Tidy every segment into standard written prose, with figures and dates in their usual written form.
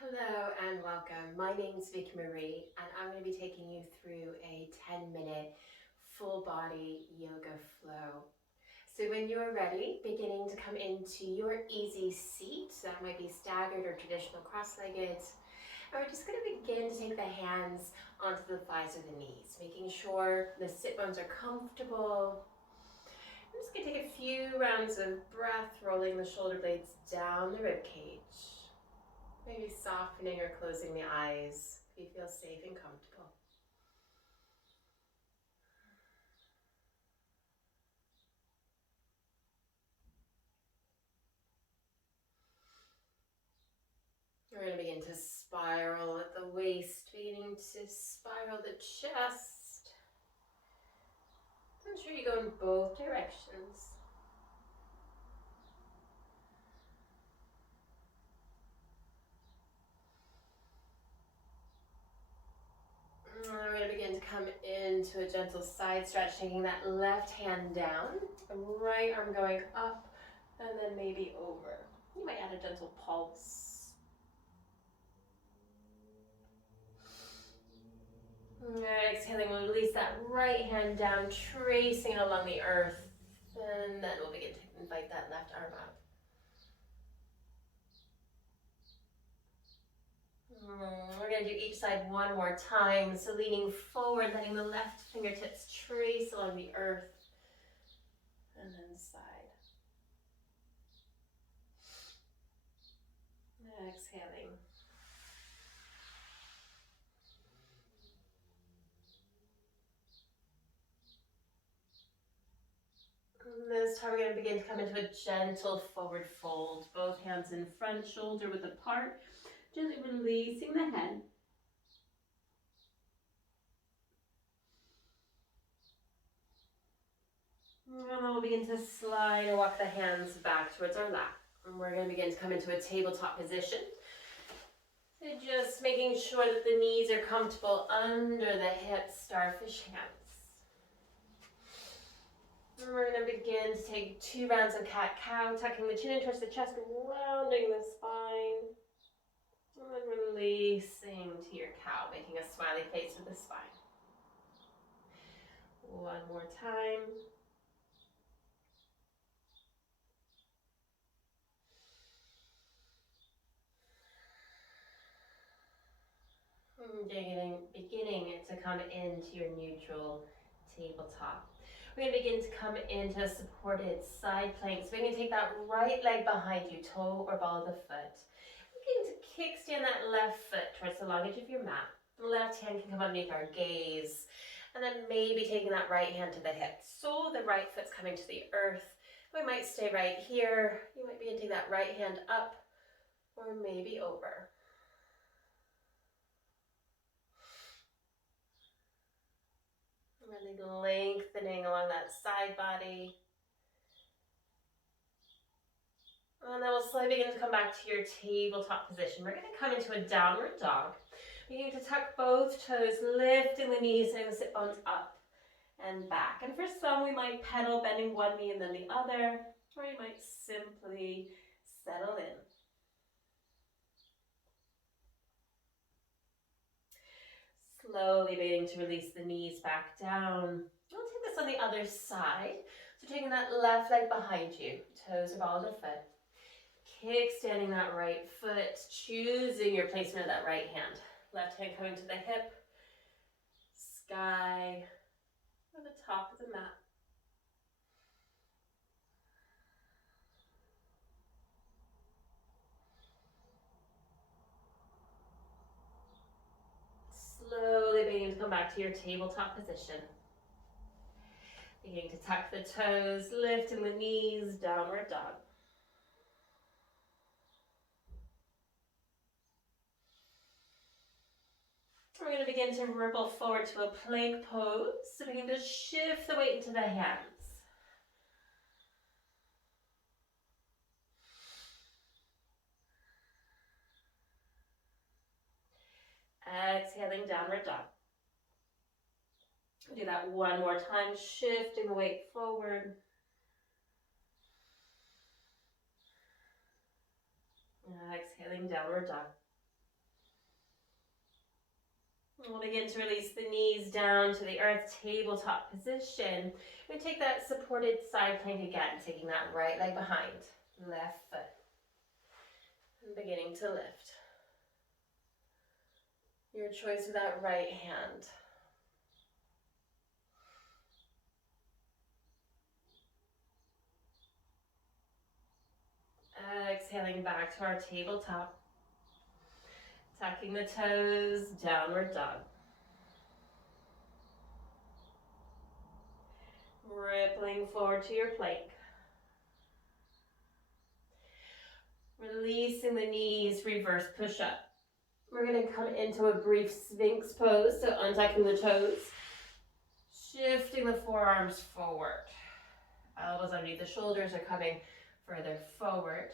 Hello and welcome. My name's Vickie-Marie and I'm going to be taking you through a 10-minute full body yoga flow. So when you're ready, beginning to come into your easy seat, that might be staggered or traditional cross-legged, and we're just going to begin to take the hands onto the thighs or the knees, making sure the sit bones are comfortable. I'm just going to take a few rounds of breath, rolling the shoulder blades down the rib cage. Maybe softening or closing the eyes if you feel safe and comfortable. We're going to begin to spiral at the waist, beginning to spiral the chest. Ensure you go in both directions. We're going to begin to come into a gentle side stretch, taking that left hand down, the right arm going up, and then maybe over. You might add a gentle pulse. Exhaling, we'll release that right hand down, tracing along the earth, and then we'll begin to invite that left arm up. We're going to do each side one more time. So leaning forward, letting the left fingertips trace along the earth, and then side. Exhaling. This time we're going to begin to come into a gentle forward fold. Both hands in front, shoulder width apart. Gently releasing the head. And then we'll begin to slide or walk the hands back towards our lap. And we're going to begin to come into a tabletop position. So just making sure that the knees are comfortable under the hips, starfish hands. And we're going to begin to take 2 rounds of cat-cow, tucking the chin in towards the chest, rounding the spine. And then releasing to your cow, making a smiley face with the spine. One more time. Beginning to come into your neutral tabletop. We're going to begin to come into a supported side plank. So we're going to take that right leg behind you, toe or ball of the foot. Begin to kickstand that left foot towards the long edge of your mat. The left hand can come underneath our gaze. And then maybe taking that right hand to the hip. So the right foot's coming to the earth. We might stay right here. You might begin to take that right hand up or maybe over. Really lengthening along that side body. And then we'll slowly begin to come back to your tabletop position. We're going to come into a downward dog. Begin to tuck both toes, lifting the knees and the sit bones up and back. And for some, we might pedal, bending one knee and then the other, or you might simply settle in. Slowly beginning to release the knees back down. We'll take this on the other side. So taking that left leg behind you, toes are ball of the foot. Kickstanding that right foot, choosing your placement of that right hand. Left hand coming to the hip, sky, or the top of the mat. Slowly beginning to come back to your tabletop position. Beginning to tuck the toes, lifting the knees, downward dog. We're going to begin to ripple forward to a plank pose. So begin to shift the weight into the hands. Exhaling, downward dog. Do that one more time, shifting the weight forward. Exhaling, downward dog. We'll begin to release the knees down to the earth, tabletop position. We take that supported side plank again, taking that right leg behind, left foot, and beginning to lift. Your choice with that right hand. Exhaling back to our tabletop. Tucking the toes, downward dog. Rippling forward to your plank. Releasing the knees, reverse push up. We're going to come into a brief Sphinx pose, so untucking the toes, shifting the forearms forward. Elbows underneath the shoulders are coming further forward.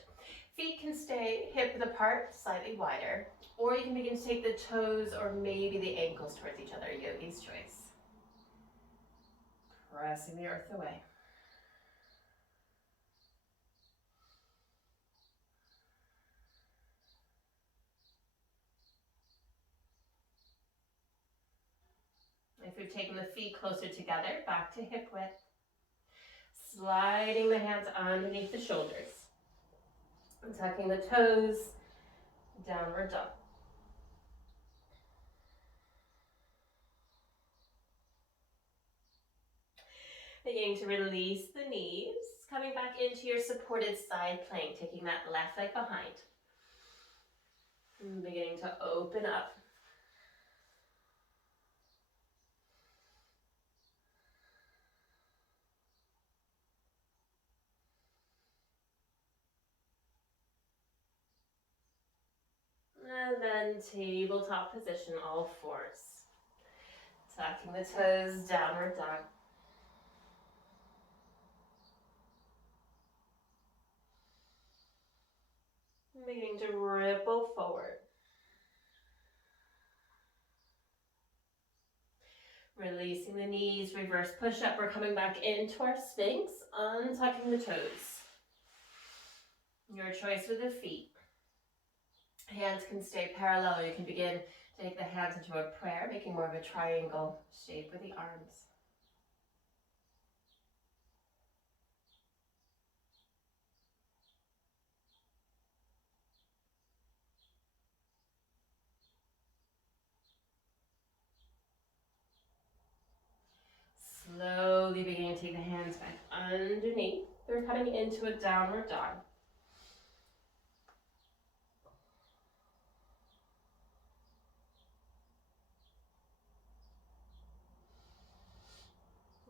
Feet can stay hip width apart, slightly wider, or you can begin to take the toes or maybe the ankles towards each other, yogi's choice. Pressing the earth away. If we've taken the feet closer together, back to hip width. Sliding the hands underneath the shoulders. And tucking the toes, downward dog. Beginning to release the knees, coming back into your supported side plank, taking that left leg behind. And beginning to open up. And then tabletop position, all fours. Tucking the toes, downward dog. Beginning to ripple forward. Releasing the knees, reverse push up. We're coming back into our Sphinx, untucking the toes. Your choice with the feet. Hands can stay parallel, or you can begin to take the hands into a prayer, making more of a triangle shape with the arms. Slowly beginning to take the hands back underneath. They're coming into a downward dog.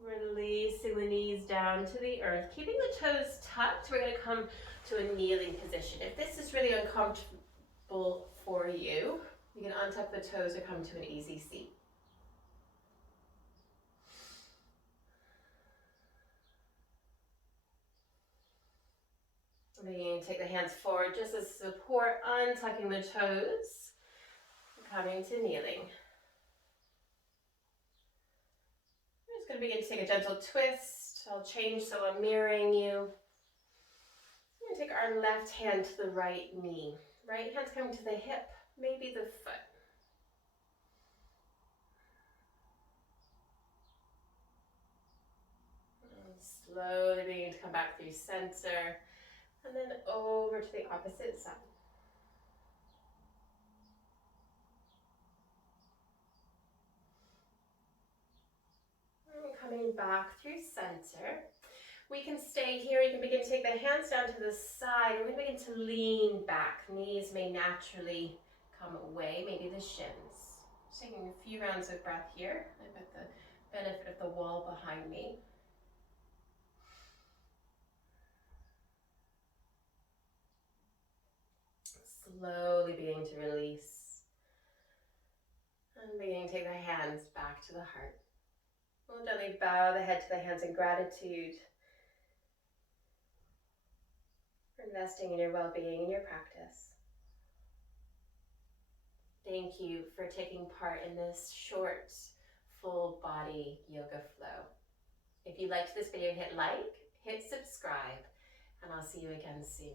Releasing the knees down to the earth. Keeping the toes tucked, we're going to come to a kneeling position. If this is really uncomfortable for you, you can untuck the toes or come to an easy seat. Beginning to take the hands forward just as support, untucking the toes, coming to kneeling. I'm just going to begin to take a gentle twist. I'll change so I'm mirroring you. I'm going to take our left hand to the right knee. Right hand's coming to the hip, maybe the foot. And slowly beginning to come back through center. And then over to the opposite side. And coming back through center. We can stay here. You can begin to take the hands down to the side. We're going to begin to lean back. Knees may naturally come away, maybe the shins. Just taking a few rounds of breath here. I've got the benefit of the wall behind me. Slowly beginning to release. And beginning to take the hands back to the heart. We'll gently bow the head to the hands in gratitude for investing in your well-being and your practice. Thank you for taking part in this short, full body yoga flow. If you liked this video, hit like, hit subscribe, and I'll see you again soon.